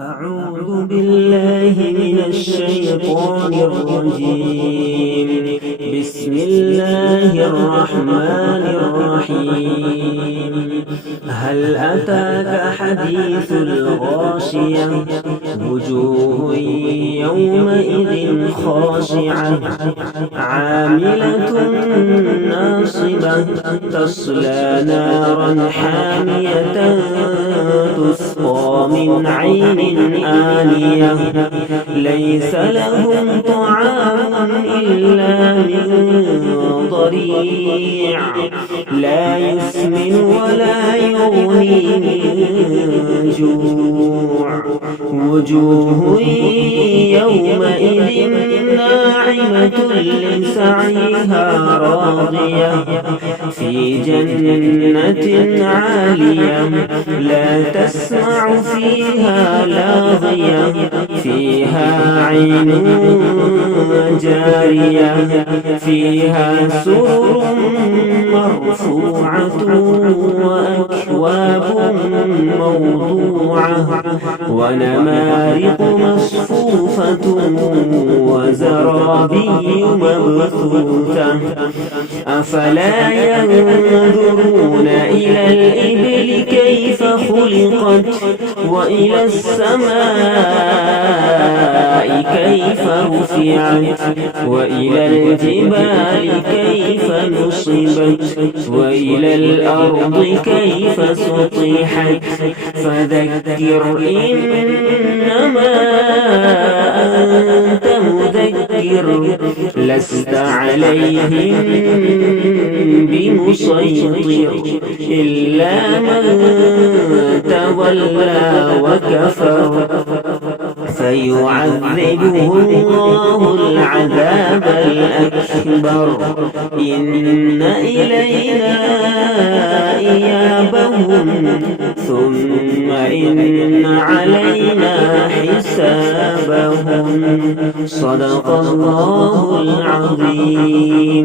أعوذ بالله من الشيطان الرجيم. بسم الله الرحمن الرحيم. هل أتاك حديث الغاشية؟ وجوه يومئذ خاشعة عاملة ناصبة تصلى نارا حامية تسقى من عين آنية ليس لهم طعام إلا من ضريع لا يسمن ولا يغني من جوع. وجوه يومئذ ناعمة لسعيها راضية في جنة عالية لا تسمع فيها لاغية فيها عين جارية فيها سرر مرفوعة وأكواب موضوعة ونمارق مصفوفة وزرابي مبثوثة أفلا ينظرون إلى الإبل كيف خلقت وإلى السماء كيف رفعت وإلى الجبال كيف نصبت وإلى الأرض كيف سطحت فذكر إنما أنت مذكر لست عليهم بمسيطر إلا من تولى وكفر فيعذبه الله العذاب الأكبر إن إلينا إيابهم ثم إن علينا حسابهم. صدق الله العظيم.